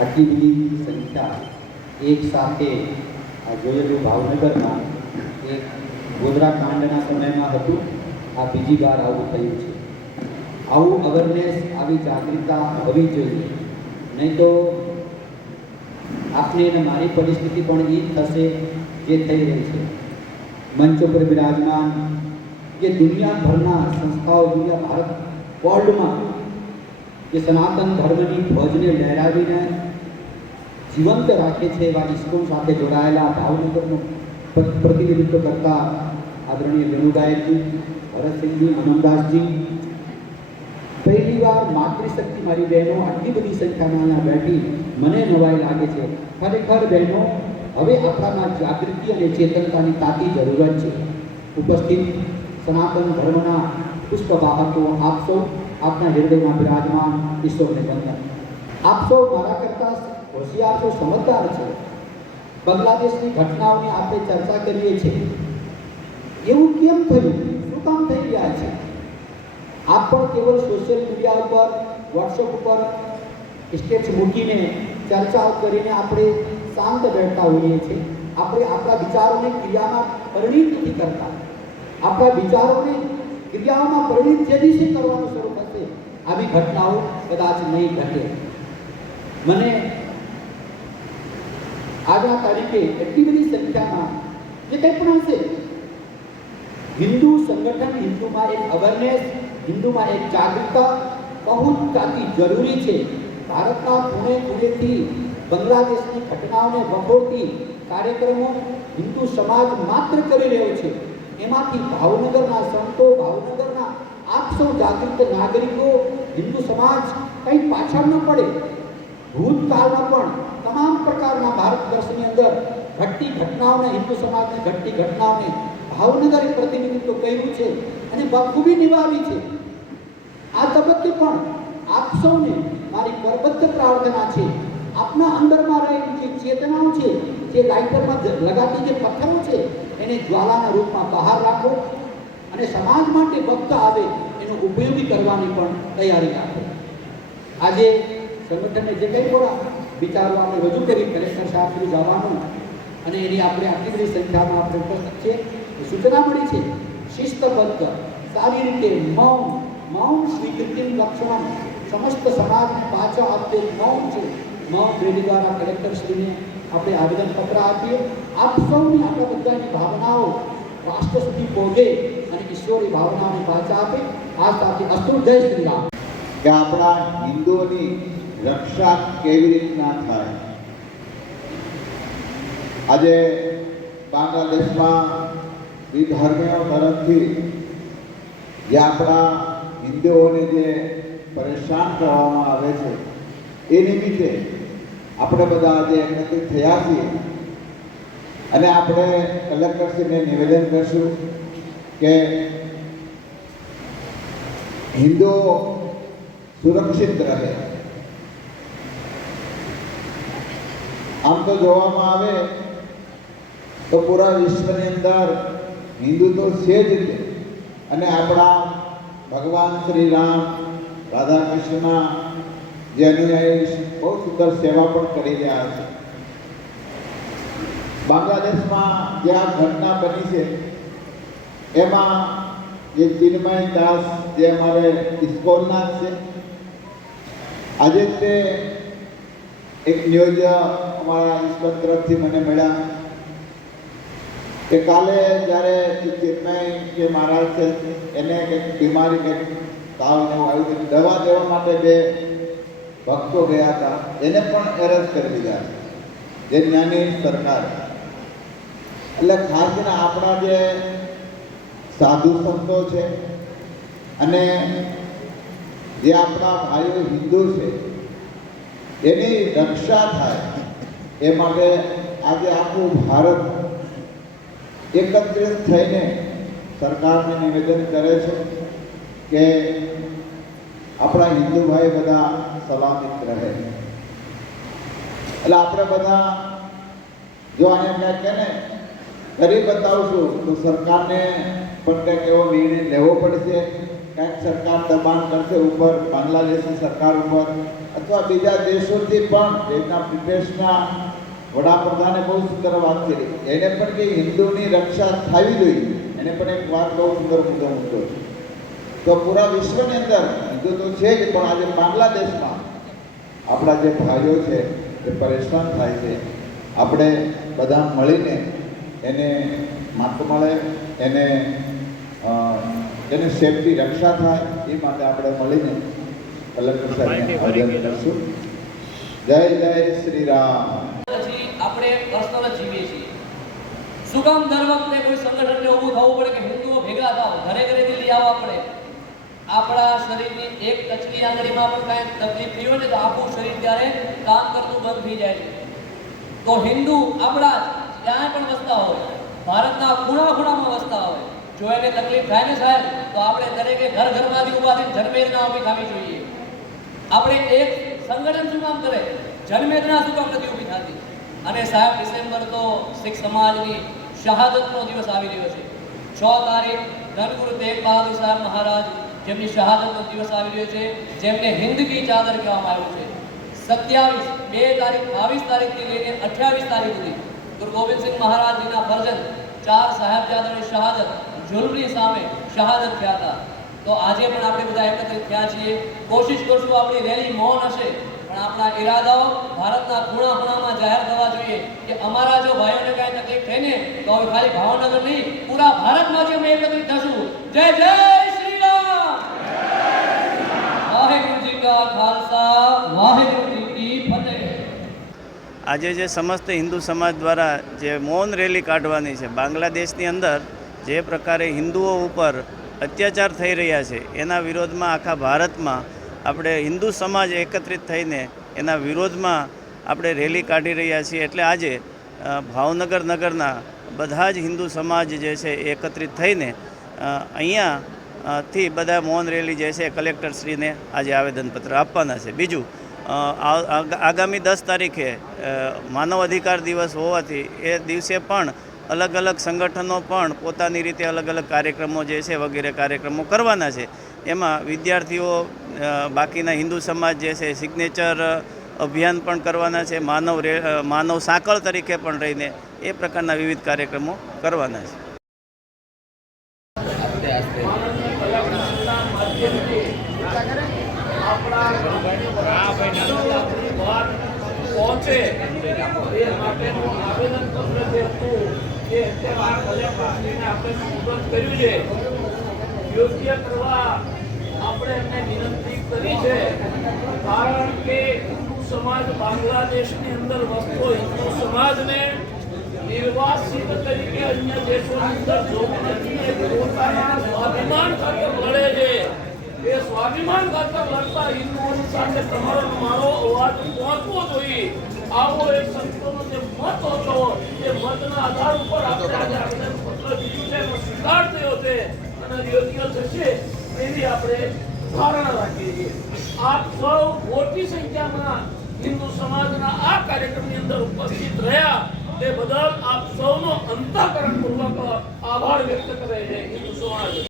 આટલી બધી સંખ્યા એક સાથે આ જોયેલું ભાવનગરમાં એક ગોધરા કાંડના સમયમાં હતું, આ બીજી વાર આવું થયું છે. આવું અવેરનેસ, આવી જાગૃતતા હોવી જોઈએ. નહીં તો આપની અને મારી પરિસ્થિતિ પણ એ થશે જે થઈ રહી છે. મંચ ઉપર બિરાજમાન જે દુનિયાભરના સંસ્થાઓ, દુનિયા ભારત વર્લ્ડમાં કે સનાતન ધર્મની ધ્વજને લહેરાવીને જીવંત રાખે છે એવા ઇસ્કોન સાથે જોડાયેલા ભાવનગરનું પ્રતિનિધિત્વ કરતા આદરણીય વેણુગાયકજી, ભરતસિંહજી મનમદાસજી પહેલી વાર માતૃશક્તિ મારી બહેનો આટલી બધી સંખ્યામાં અહીંયા બેઠી મને નવાઈ લાગે છે. ખરેખર બહેનો, હવે આપણામાં જાગૃતિ અને ચેતનતાની તાતી જરૂરત છે. ઉપસ્થિત સનાતન ધર્મના પુષ્પવાહકો આપ સૌ આપના હૃદયમાં બિરાજમાન ઈશ્વરને વંદન. આપ સૌ મારા કરતા હોશિયાર તો સમજદાર છે. બાંગ્લાદેશની ઘટનાઓની આપણે ચર્ચા કરીએ છીએ. એવું કેમ થયું? શું કામ થઈ રહ્યા છે? આપ પણ કેવળ સોશિયલ મીડિયા ઉપર વોટ્સઅપ ઉપર સ્ટેટ્સ મૂકીને ચર્ચાઓ કરીને આપણે શાંત બેઠતા હોઈએ છીએ. આપણે આપણા વિચારોને ક્રિયામાં પરિણિત નથી કરતા. આપણા વિચારોને ક્રિયાઓમાં પરિણિત જે દિવસે કરવાનું શરૂ થશે, આવી ઘટનાઓ કદાચ નહીં ઘટે. મને આજના તારીખે એટલી બધી સંખ્યામાં, જે કંઈ પણ હશે, હિન્દુ સંગઠન, હિન્દુમાં એક અવેરનેસ હિન્દુમાં એક જાગૃતતા તાતી જરૂરી છે. ભારતના ખૂણે ખૂણેથી બાંગ્લાદેશની ઘટનાઓને વખોડતી કાર્યક્રમો હિન્દુ સમાજ માત્ર કરી રહ્યો છે. એમાંથી ભાવનગરના સંતો, ભાવનગરના આપ સૌ જાગૃત નાગરિકો હિન્દુ સમાજ કંઈ પાછળ ન પડે. ભૂતકાળમાં પણ તમામ પ્રકારના ભારત વર્ષની અંદર ઘટતી ઘટનાઓને, હિન્દુ સમાજને ઘટતી ઘટનાઓને ભાવનગરે પ્રતિનિધિત્વ કર્યું છે અને બખૂબી નિભાવી છે. આ તબક્કે પણ આપ સૌને મારી પરબદ્ધ પ્રાર્થના છે. આપના અંદરમાં રહેલી જે ચેતનાઓ છે, જે લાઇટરમાં લગાતી જે પથ્થરો છે, એને જ્વાલાના રૂપમાં બહાર રાખો અને સમાજ માટે વક્ત આવે એનો ઉપયોગી કરવાની પણ તૈયારી રાખો. આજે સંગઠનને જે કંઈ પણ વિચારો આપણે રજૂ કરી કલેક્ટર સાહેબ જવાનું અને એની આપણે આટલી બધી સંખ્યામાં આપણે ઉપસ્થિત છે સૂચના મળી છે, શિસ્તબદ્ધ, સારી રીતે મૌન મૌન સ્વીકૃતિ લક્ષણ સમસ્ત સમાજને પાછળ આપતે મૌન છે. મૌન રેલી દ્વારા કલેક્ટરશ્રીને આપણે આવેદનપત્ર આપીએ. આપ સૌની આપણા બધાની ભાવનાઓ રાષ્ટ્ર સુધી પહોંચે અને ઈશ્વરની ભાવનાઓને પાછા આપે. આ સાથે અસ્તુ જય શ્રી રામ. કે આપણા હિન્દુઓની રક્ષા કેવી રીતના થાય? આજે બાંગ્લાદેશમાં વિધર્મીઓ તરફથી જે આપણા હિન્દુઓને જે પરેશાન કરવામાં આવે છે, એ નિમિત્તે આપણે બધા આજે એકત્રિત થયા છીએ. અને આપણે કલેક્ટરશ્રીને નિવેદન કરશું કે હિન્દુઓ સુરક્ષિત રહે. આમ તો જોવામાં આવે તો પૂરા વિશ્વની અંદર હિન્દુ તો છે જ તે. અને આપણા ભગવાન શ્રી રામ, રાધા કૃષ્ણના જે અનુયાયી બહુ સુંદર સેવા પણ કરી રહ્યા છે. બાંગ્લાદેશમાં જે આ ઘટના બની છે, એમાં જે ચિન્મય દાસ જે અમારે ઇસ્કોનના છે. આજે તે એક ન્યૂઝ અમારા ઇસ્કોન તરફથી મને મળ્યા. કે કાલે જ્યારે એ જે મહારાજ છે, એને કંઈક બીમારી, કંઈક તાવ એવું આવ્યું હતું. દવા દેવા માટે બે ભક્તો ગયા હતા. એને પણ એરેસ્ટ કરી દીધા. જે જ્ઞાની સરકાર. એટલે ખાસ કરીને આપણા જે સાધુ સંતો છે અને જે આપણા ભાઈઓ હિન્દુ છે, એની રક્ષા થાય. એ માટે આજે આખું ભારત એકત્રિત થઈને સરકારને નિવેદન કરે છે કે આપણા હિન્દુ ભાઈ બધા સલામિત રહે. એટલે આપણે બધા જો આને કંઈક કે ને કરી બતાવશું, તો સરકારને પણ કંઈક એવો નિર્ણય લેવો પડશે, કાંઈક સરકાર દબાણ કરશે ઉપર, બાંગ્લાદેશની સરકાર ઉપર, અથવા બીજા દેશોથી પણ જેના બ્રિટિશના વડાપ્રધાને બહુ સુંદર વાત કરી. એને પણ કે હિન્દુની રક્ષા થવી જોઈએ. એને પણ એક વાત બહુ સુંદર મુદ્દો મૂક્યો છે તો પૂરા વિશ્વની અંદર હિન્દુ તો છે જ પણ આજે બાંગ્લાદેશમાં આપણા જે ભાઈઓ છે એ પરેશાન થાય છે. આપણે બધા મળીને એને માફ મળે એને એને સેફટી રક્ષા થાય એ માટે આપણે મળીને કલેક્ટર સાહેબને આવેદન કરશું. જય જય શ્રી રામ. આપણે પર્સનલ જીવીએ છીએ. શું દર વખતે કોઈ સંગઠનને ઊભું થવું પડે કે હિન્દુઓ ભેગા થાવ? ઘરે ઘરે દિલ્હી આવવા પડે. આપણા શરીરની એક કચરી આંગળીમાં પણ કાંઈ તકલીફ થઈ હોય ને તો આખું શરીર ત્યારે કામ કરતું બંધ થઈ જાય છે. તો હિન્દુ આપણા ત્યાં પણ વસતા હોય. ભારતના ખૂણા ખૂણામાં વસતા હોય. જો એને તકલીફ થાય ને સાહેબ, તો આપણે દરેકે ઘર ઘરમાંથી ઊભા થઈને જનવેદના ઊભી થવી જોઈએ. આપણે એક સંગઠન શું કામ કરે? જન્મેદના શું કામ નથી ઊભી થતી? અને સાહેબ, ડિસેમ્બર તો શીખ સમાજની શહાદતનો દિવસ આવી રહ્યો છે. છ તારીખ ધનગુરુ તેગ બહાદુર સાહેબ મહારાજ જેમની શહાદતનો દિવસ આવી રહ્યો છે, જેમને હિન્દ ચાદર કહેવામાં આવ્યું છે. સત્યાવીસ, બે તારીખ, બાવીસ તારીખથી લઈને અઠ્યાવીસ તારીખ સુધી ગુરુ ગોવિંદસિંહ મહારાજજીના ભરજન ચાર સાહેબજાદાની શહાદત જુલમની સામે શહાદત થયા હતા. તો આજે પણ આપણે બધા એકત્રિત થયા છીએ. કોશિશ કરશું આપણી રેલી મૌન હશે, પણ આપણા ઈરાદાઓ ભારતના ખૂણા ખૂણામાં જાહેર થવા જોઈએ કે અમારા જો ભાઈઓને કાંઈ તકલીફ થઈ ને, તો હવે ખાલી ભાવનગર નહીં, પૂરા ભારતમાંથી અમે એકત્રિત થશું. જય જય શ્રી રામ વાહેગુરુજી કા ખાલસા, વાહેગુરુજી કી ફતેહ. આજે જે સમસ્ત હિન્દુ સમાજ દ્વારા જે મૌન રેલી કાઢવાની છે, બાંગ્લાદેશની અંદર જે પ્રકારે હિન્દુઓ ઉપર અત્યાચાર થઈ રહ્યા છે, એના વિરોધમાં આખા ભારતમાં આપણે હિન્દુ સમાજ એકત્રિત થઈને એના વિરોધમાં આપણે રેલી કાઢી રહ્યા છીએ એટલે આજે ભાવનગર નગરના બધા જ હિન્દુ સમાજ જે છે એકત્રિત થઈને અહીંયા થી બધા મૌન રેલી જે છે કલેક્ટરશ્રીને આજે આવેદનપત્ર આપવાના છે. બીજું આગામી દસ તારીખે માનવ અધિકાર દિવસ હોવાથી એ દિવસે પણ અલગ અલગ સંગઠનો પણ પોતાની રીતે અલગ અલગ કાર્યક્રમો જે છે વગેરે કાર્યક્રમો કરવાના છે. એમાં વિદ્યાર્થીઓ બાકીના હિન્દુ સમાજ જે છે સિગ્નેચર અભિયાન પણ કરવાના છે, માનવ રે માનવ સાંકળ તરીકે પણ રહીને એ પ્રકારના વિવિધ કાર્યક્રમો કરવાના છે. આપણે એમને વિનંતી કરી છે. કારણ કે હિન્દુ સમાજ બાંગ્લાદેશની અંદર વસતો હિન્દુ સમાજને નિર્વાસિત તરીકે અન્ય દેશોની અંદર જોવું નથી એ પોતાના સ્વાભિમાન ખાતર લડે છે. એ સ્વાભિમાન ખાતર લડતા હિન્દુઓની સાથે તમારો મારો અવાજ પહોંચવો જોઈએ. આવો એક સંતોનો જે મત હતો, એ મતના આધાર ઉપર આપણે આજે આવેદનપત્ર દીધું છે, એનો સ્વીકાર થયો છે અને યોગ્ય થશે, એવી આપણે ધારણા રાખીએ છીએ. આપ સૌ મોટી સંખ્યામાં હિન્દુ સમાજના આ કાર્યક્રમની અંદર ઉપસ્થિત રહ્યા તે બદલ આપ સૌનો અંતઃકરણપૂર્વક આભાર વ્યક્ત કરે છે. હિન્દુ સમાજ.